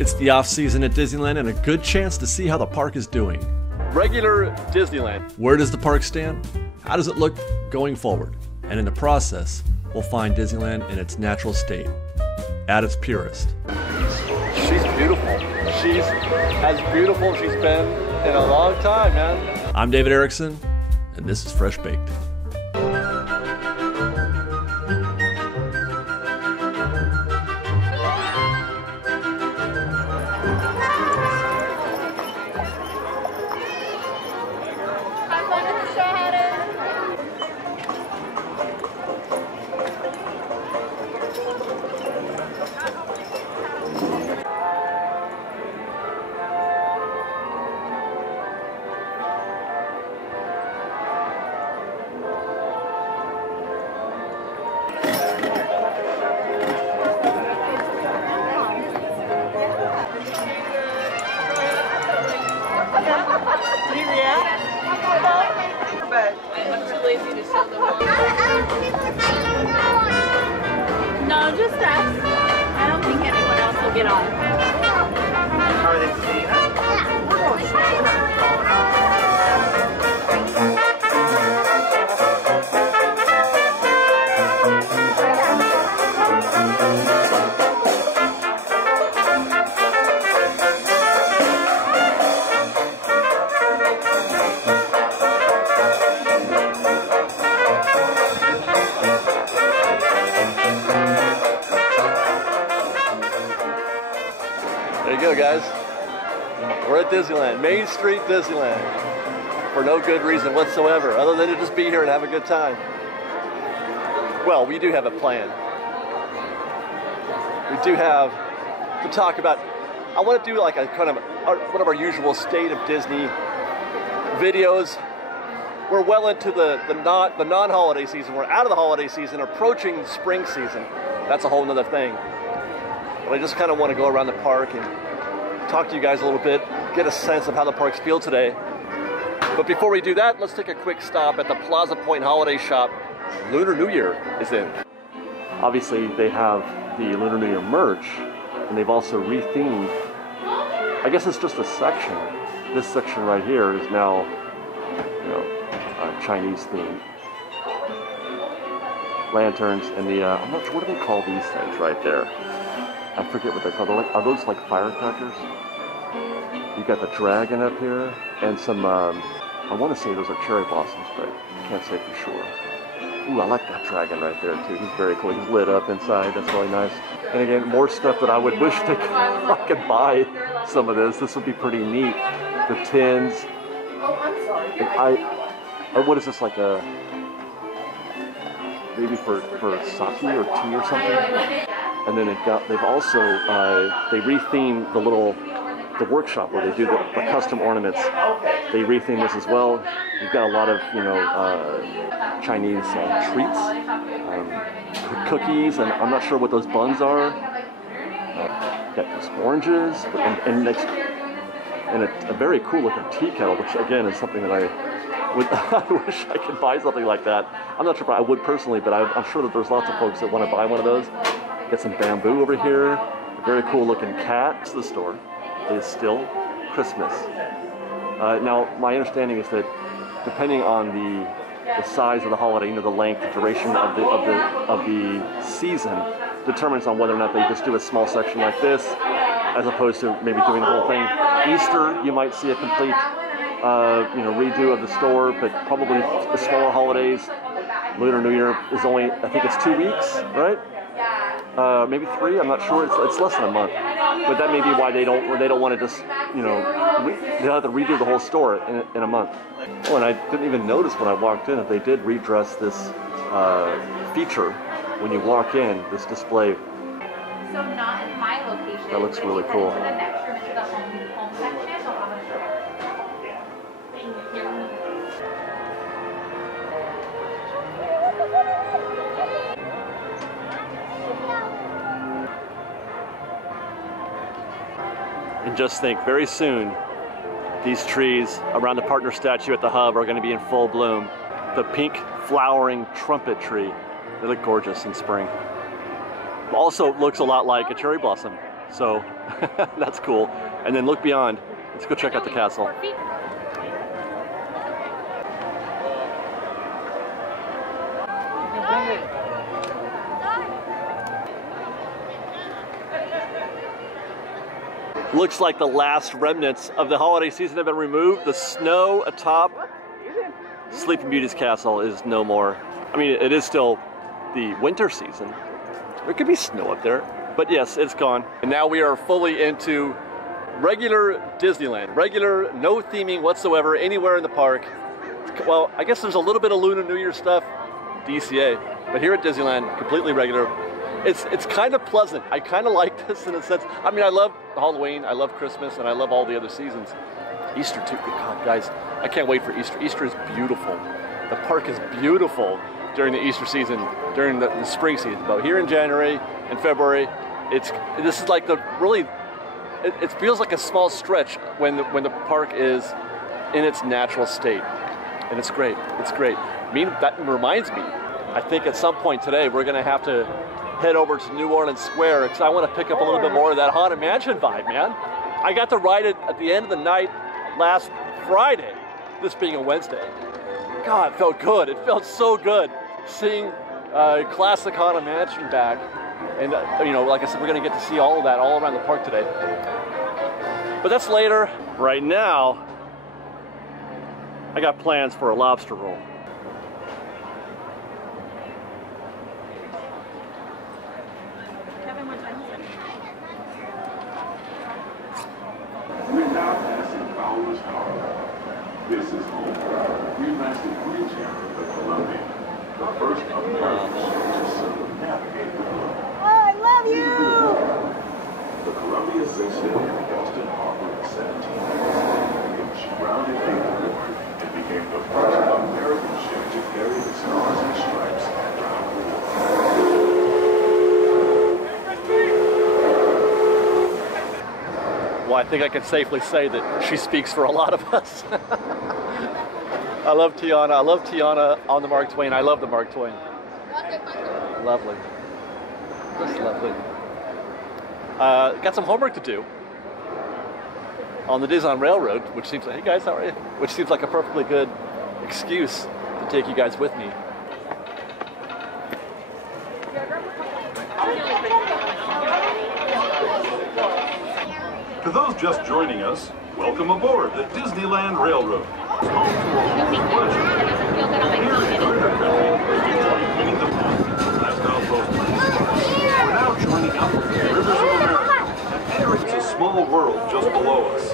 It's the off season at Disneyland and a good chance to see how the park is doing. Regular Disneyland. Where does the park stand? How does it look going forward? And in the process, we'll find Disneyland in its natural state, at its purest. She's beautiful. She's as beautiful as she's been in a long time, man. I'm David Erickson, and this is Fresh Baked. No, just us. I don't think anyone else will get on. How are they seeing us? Yeah. We're going slow. There you go, guys. We're at Disneyland, Main Street Disneyland, for no good reason whatsoever, other than to just be here and have a good time. Well, we do have a plan. We do have to talk about, I want to do like a kind of one of our usual State of Disney videos. We're well into the non-holiday season. We're out of the holiday season, approaching spring season. That's a whole nother thing. But I just kind of want to go around the park and talk to you guys a little bit, get a sense of how the parks feel today. But before we do that, let's take a quick stop at the Plaza Point Holiday Shop. Lunar New Year is in. Obviously, they have the Lunar New Year merch, and they've also rethemed, I guess it's just a section. This section right here is now, Chinese themed. Lanterns and the, I'm not sure, what do they call these things right there? I forget what they're called. Are those like firecrackers? You got the dragon up here, and some, I want to say those are cherry blossoms, but I can't say for sure. Ooh, I like that dragon right there too. He's very cool. He's lit up inside. That's really nice. And again, more stuff that I would wish I could buy some of this. This would be pretty neat. The tins. And what is this, like a, maybe for sake or tea or something? And then they've also, they rethemed the workshop where they do the custom ornaments. They rethemed this as well. You've got a lot of, Chinese treats, cookies, and I'm not sure what those buns are. Got these oranges, and a very cool looking tea kettle, which again is something that I wish I could buy something like that. I'm not sure if I would personally, but I'm sure that there's lots of folks that want to buy one of those. Got some bamboo over here, a very cool looking cat. The store is still Christmas. Now, my understanding is that depending on the size of the holiday, the length, the duration of the season, determines on whether or not they just do a small section like this, as opposed to maybe doing the whole thing. Easter, you might see a complete, redo of the store, but probably the smaller holidays, Lunar New Year is only, I think it's 2 weeks, right? Maybe 3. I'm not sure. It's less than a month, but that may be why they don't want to just they'll have to redo the whole store in a month. Oh, and I didn't even notice when I walked in that they did redress this feature when you walk in. This display. So not in my location. That looks really cool. The next room into the home section. So I'm sure. And just think, very soon, these trees around the partner statue at the hub are going to be in full bloom. The pink flowering trumpet tree. They look gorgeous in spring. Also looks a lot like a cherry blossom. So that's cool. And then look beyond. Let's go check out the castle. Looks like the last remnants of the holiday season have been removed. The snow atop Sleeping Beauty's castle is no more. I mean, it is still the winter season. There could be snow up there, but yes, it's gone. And now we are fully into regular Disneyland. Regular, no theming whatsoever, anywhere in the park. Well, I guess there's a little bit of Lunar New Year stuff, DCA, but here at Disneyland, completely regular. It's kind of pleasant. I kind of like this in a sense. I mean, I love Halloween, I love Christmas, and I love all the other seasons. Easter too, God, guys, I can't wait for Easter. Easter is beautiful. The park is beautiful during the Easter season, during the spring season. But here in January and February, this is like the really, it feels like a small stretch when the park is in its natural state. And it's great, it's great. I mean, that reminds me, I think at some point today, we're gonna have to head over to New Orleans Square because I want to pick up a little bit more of that Haunted Mansion vibe, man. I got to ride it at the end of the night last Friday, this being a Wednesday. God, it felt good. It felt so good seeing classic Haunted Mansion back. And, you know, like I said, we're going to get to see all of that all around the park today. But that's later. Right now, I got plans for a lobster roll. We're now passing Fowler's Harbor. This is home. We've passed the bridge area of the Columbia, the first American ship to circumnavigate the globe. Oh, I love you! The Columbia set sail in Boston Harbor in 1760. She grounded Layton and became the first American ship to carry the Stars and Stripes around the world. Well, I think I can safely say that she speaks for a lot of us. I love Tiana. I love Tiana on the Mark Twain. I love the Mark Twain. Lovely. Just lovely. Got some homework to do on the Disneyland Railroad, which seems like, hey guys, how are you? Which seems like a perfectly good excuse to take you guys with me. To those just joining us, welcome aboard the Disneyland Railroad. Home to a whole bunch of Gathercole is to join the lifestyle post. We're now joining up with the rivers of America and entering a small world just below us.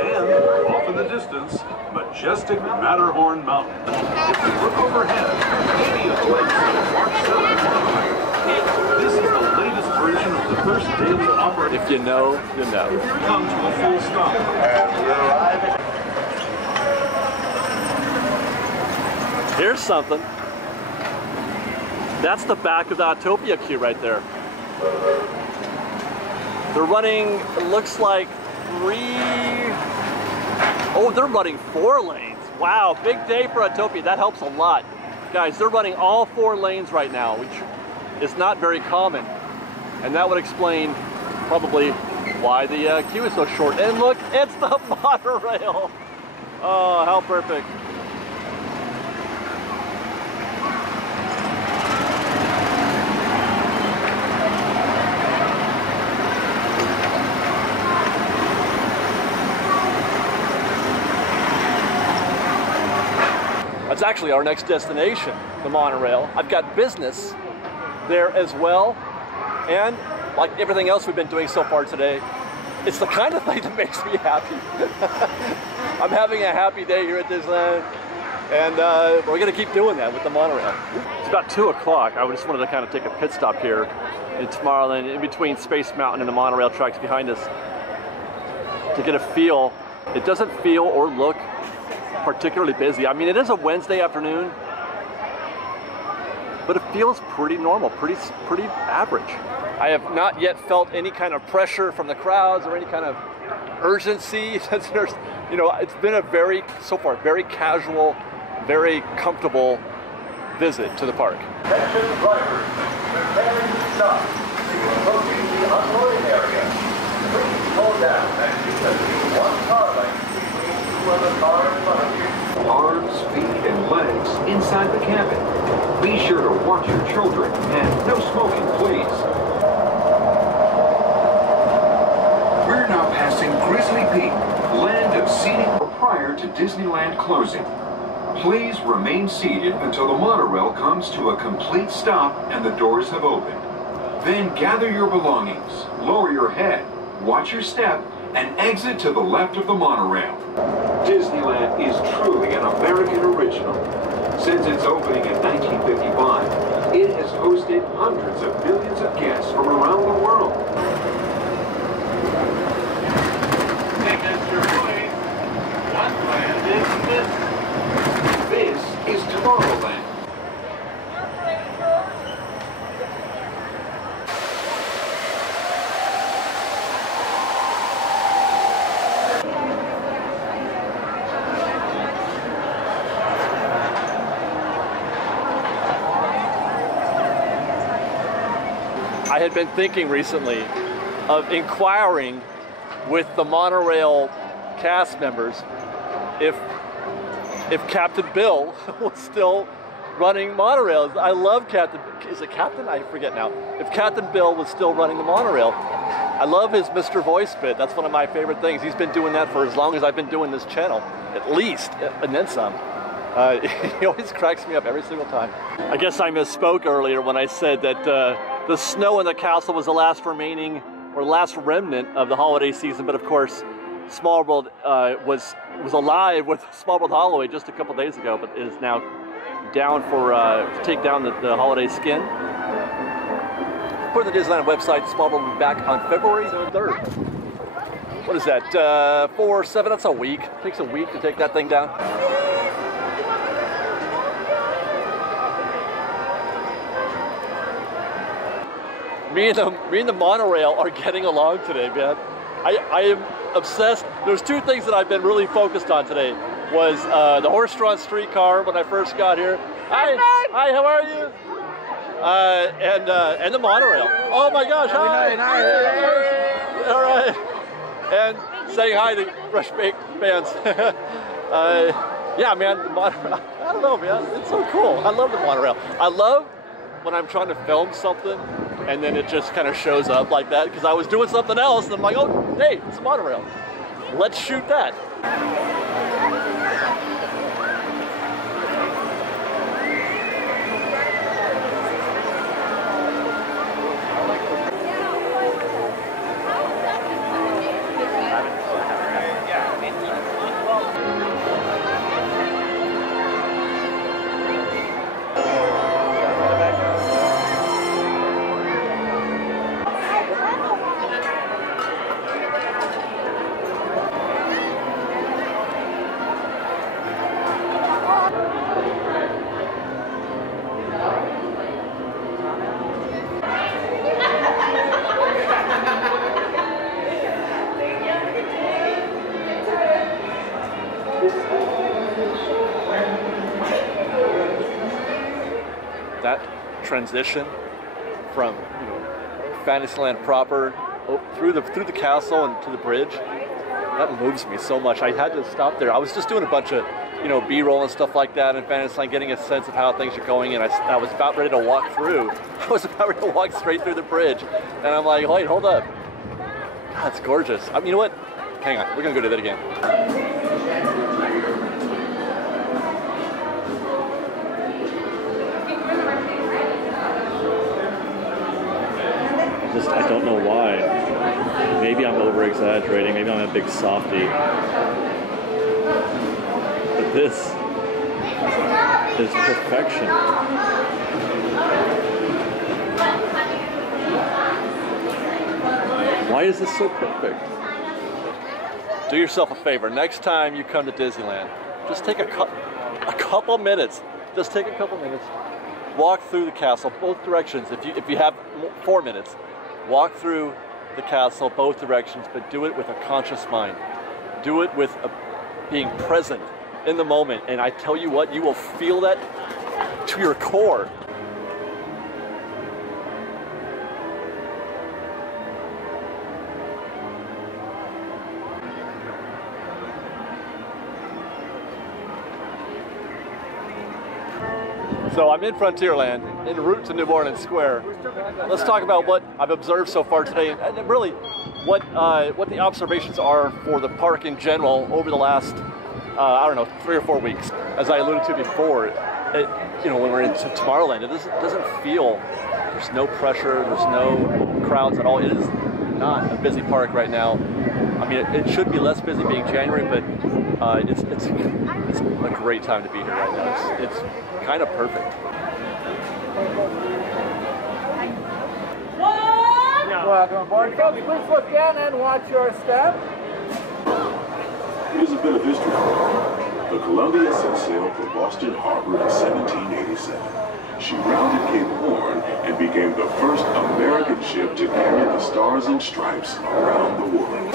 And, off in the distance, majestic Matterhorn Mountain. If we look overhead, maybe a glimpse of Mark Sullivan. This is the latest version of the first daily operation. If you know, you know. Come to a full stop. Here's something. That's the back of the Autopia queue right there. They're running, it looks like they're running 4 lanes. Wow, big day for Autopia. That helps a lot. Guys, they're running all 4 lanes right now, which is not very common. And that would explain probably why the queue is so short. And look, it's the monorail. Oh, how perfect. That's actually our next destination, the monorail. I've got business there as well. And like everything else we've been doing so far today, it's the kind of thing that makes me happy. I'm having a happy day here at Disneyland, and we're gonna keep doing that with the monorail. It's about 2 o'clock. I just wanted to kind of take a pit stop here in Tomorrowland, in between Space Mountain and the monorail tracks behind us, to get a feel. It doesn't feel or look particularly busy. I mean, it is a Wednesday afternoon, but it feels pretty normal, pretty average. I have not yet felt any kind of pressure from the crowds or any kind of urgency. There's, you know, it's been a so far, very casual, very comfortable visit to the park. Attention drivers, preparing to stop. Approaching the unloading area. Arms, feet, and legs inside the cabin. Be sure to watch your children and no smoking, please. We're now passing Grizzly Peak, land of seating prior to Disneyland closing. Please remain seated until the monorail comes to a complete stop and the doors have opened. Then gather your belongings, lower your head, watch your step, and exit to the left of the monorail. Disneyland is truly an American original. Since its opening in 1955, it has hosted hundreds of millions of guests from around the world. This is Tomorrowland. I had been thinking recently of inquiring with the monorail cast members if Captain Bill was still running monorails. I love Captain. Is it Captain? I forget now. If Captain Bill was still running the monorail, I love his Mr. Voice bit. That's one of my favorite things. He's been doing that for as long as I've been doing this channel, at least, and then some. He always cracks me up every single time. I guess I misspoke earlier when I said that the snow in the castle was the last remaining or last remnant of the holiday season, but of course, Small World was alive with Small World Holloway just a couple days ago, but is now down for to take down the holiday skin. According to the Disneyland website, Small World will be back on February 3rd. What is that? 4-7? That's a week. It takes a week to take that thing down. Me and the monorail are getting along today, man. I am obsessed. There's two things that I've been really focused on today. Was the horse-drawn streetcar when I first got here. Hi, how are you? And the monorail. Oh my gosh, hi. All right. And saying hi to Rush Bake fans. Yeah, man, the monorail. I don't know, man. It's so cool. I love the monorail. I love when I'm trying to film something and then it just kind of shows up like that because I was doing something else and I'm like, oh, hey, it's a monorail. Let's shoot that. That transition from Fantasyland proper through the castle and to the bridge, that moves me so much. I had to stop there. I was just doing a bunch of B-roll and stuff like that in Fantasyland, getting a sense of how things are going, and I was about ready to walk through. I was about ready to walk straight through the bridge, and I'm like, wait, hold up. That's gorgeous. You know what? Hang on, we're gonna go do that again. I don't know why. Maybe I'm over-exaggerating. Maybe I'm a big softie. But this is perfection. Why is this so perfect? Do yourself a favor. Next time you come to Disneyland, just take a couple minutes. Just take a couple minutes. Walk through the castle both directions. If you have 4 minutes, walk through the castle both directions, but do it with a conscious mind. Do it with being present in the moment, and I tell you what, you will feel that to your core. So I'm in Frontierland, en route to New Orleans Square. Let's talk about what I've observed so far today, and really what the observations are for the park in general over the last, I don't know, 3 or 4 weeks. As I alluded to before, when we're in Tomorrowland, it doesn't feel, there's no pressure, there's no crowds at all. It is not a busy park right now. I mean, it should be less busy being January, but it's a great time to be here right now. It's kind of perfect. Welcome aboard, folks. Please look down and watch your step. Here's a bit of history. The Columbia set sail for Boston Harbor in 1787. She rounded Cape Horn and became the first American ship to carry the Stars and Stripes around the world.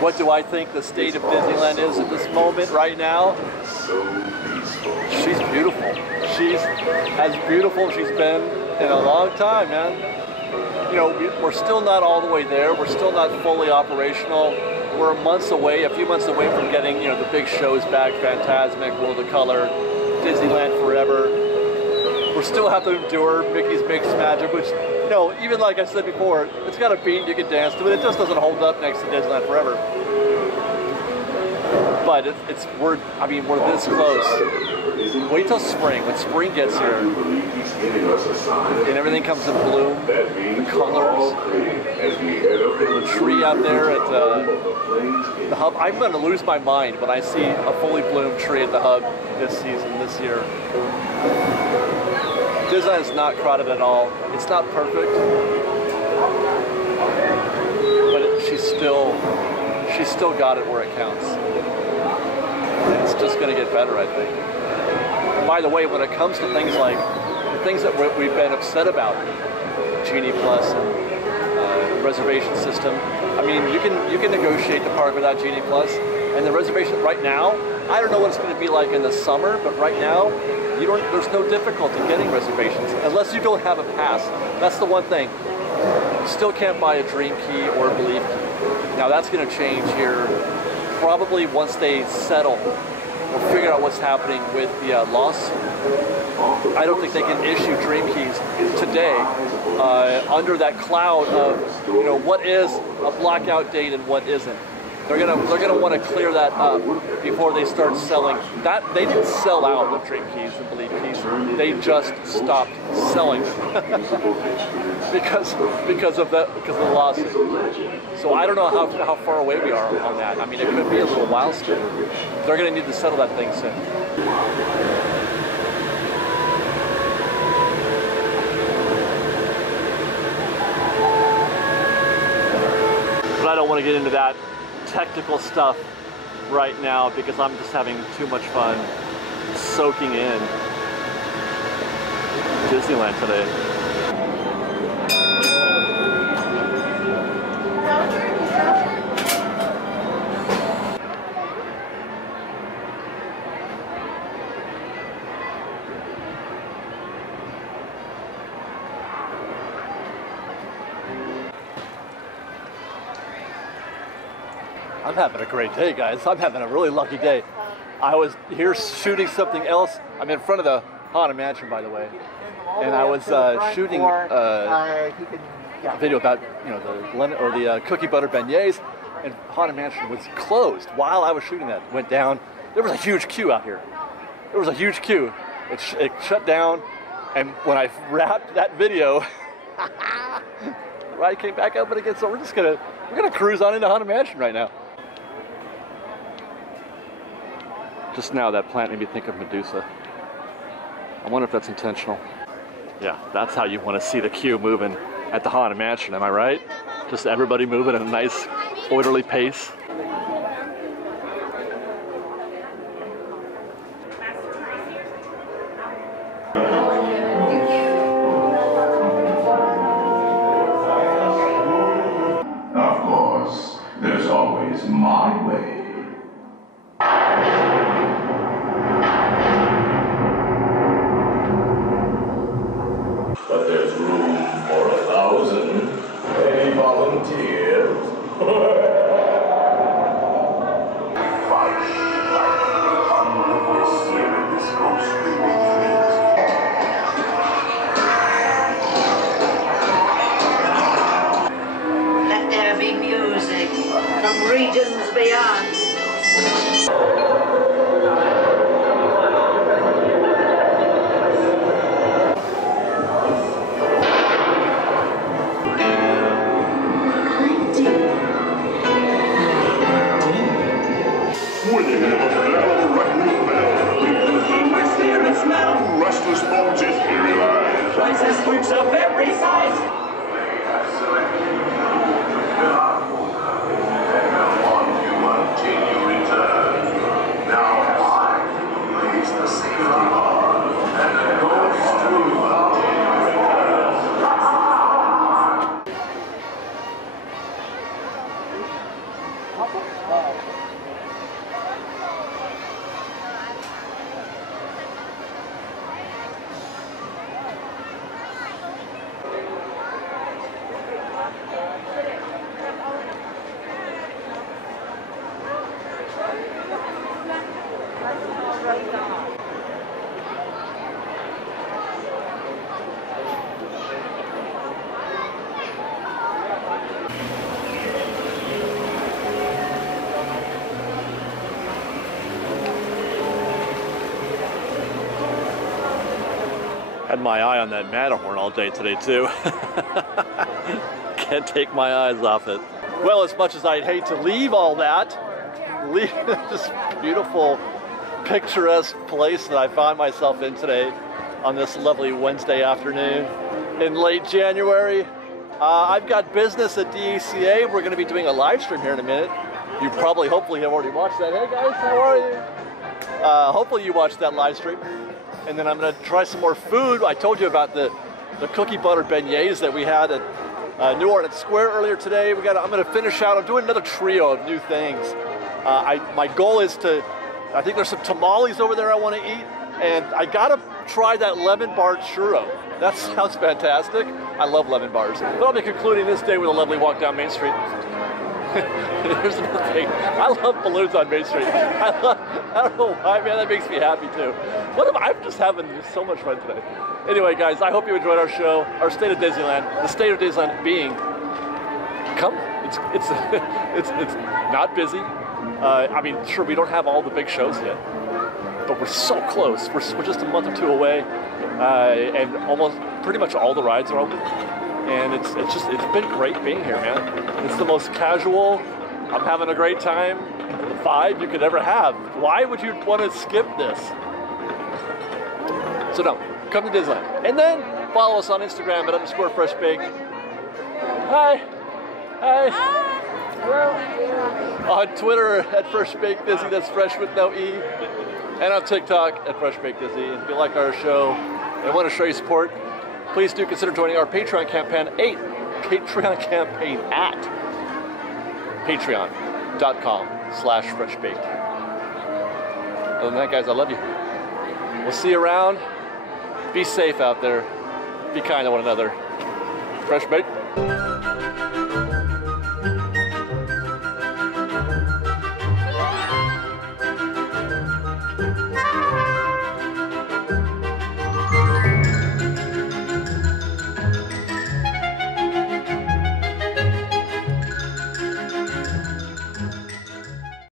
What do I think the state of Disneyland is at this moment right now? She's beautiful. She's as beautiful as she's been in a long time, man. You know, we're still not all the way there. We're still not fully operational. We're months away, a few months away from getting, you know, the big shows back, Fantasmic, World of Color, Disneyland Forever. We still have to endure Mickey's Mix Magic, which, you know, even like I said before, it's got a beat, you can dance to it. It just doesn't hold up next to Disneyland Forever. But we're this close. Wait till spring. When spring gets here, and everything comes in bloom, the colors, the tree out there at the hub. I'm going to lose my mind when I see a fully bloomed tree at the hub this year. Disneyland is not crowded at all. It's not perfect, but she's still got it where it counts. And it's just going to get better, I think. By the way, when it comes to things like the things that we've been upset about, Genie Plus and reservation system, I mean, you can negotiate the park without Genie Plus, and the reservation right now, I don't know what it's going to be like in the summer, but right now, there's no difficulty getting reservations unless you don't have a pass. That's the one thing. You still can't buy a Dream Key or a Believe Key. Now that's going to change here probably once they settle or figure out what's happening with the lawsuit. I don't think they can issue Dream Keys today under that cloud of, you know, what is a blackout date and what isn't. They're gonna want to clear that up before they start selling. That they didn't sell out the Dream Keys and Believe Keys. They just stopped selling them because of the lawsuit. So I don't know how far away we are on that. I mean, it could be a little while still. They're gonna need to settle that thing soon. But I don't want to get into that technical stuff right now because I'm just having too much fun soaking in Disneyland today. I'm having a great day, guys. I'm having a really lucky day. I was here shooting something else. I'm in front of the Haunted Mansion, by the way, and I was shooting a video about, you know, the cookie butter beignets, and Haunted Mansion was closed while I was shooting that. Went down. There was a huge queue out here. There was a huge queue. It shut down, and when I wrapped that video, the ride came back open again. So we're gonna cruise on into Haunted Mansion right now. Just now, that plant made me think of Medusa. I wonder if that's intentional. Yeah, that's how you want to see the queue moving at the Haunted Mansion, am I right? Just everybody moving at a nice, orderly pace. fruits of every size. They have selected you to fill our quota, and I want you until you return. Now I raise the safety bar, and the ghost to until you return. Had my eye on that Matterhorn all day today too. Can't take my eyes off it. Well, as much as I'd hate to leave all that, leave this beautiful, picturesque place that I found myself in today on this lovely Wednesday afternoon in late January. I've got business at DECA. We're going to be doing a live stream here in a minute. You probably, hopefully, have already watched that. Hey guys, how are you? Hopefully you watched that live stream. And then I'm going to try some more food. I told you about the cookie butter beignets that we had at New Orleans Square earlier today. I'm going to finish out. I'm doing another trio of new things. My goal is to, I think there's some tamales over there I want to eat. And I got to try that lemon bar churro. That sounds fantastic. I love lemon bars. But I'll be concluding this day with a lovely walk down Main Street. Here's another thing. I love balloons on Main Street. I don't know why, man. That makes me happy too. I'm just having so much fun today. Anyway, guys, I hope you enjoyed our show, our State of Disneyland. The State of Disneyland being, come. It's not busy. I mean, sure, we don't have all the big shows yet, but we're so close. We're just a month or two away, and almost pretty much all the rides are open. And it's been great being here, man. It's the most casual, I'm having a great time vibe you could ever have. Why would you want to skip this? So no, come to Disneyland. And then follow us on Instagram at _freshbaked. Hi. Hello. On Twitter at freshbakedizzy, that's fresh with no E. And on TikTok at freshbakedizzy. And if you like our show and want to show your support, please do consider joining our Patreon campaign at patreon.com/freshbaked. Other than that, guys, I love you. We'll see you around. Be safe out there. Be kind to one another. Fresh baked.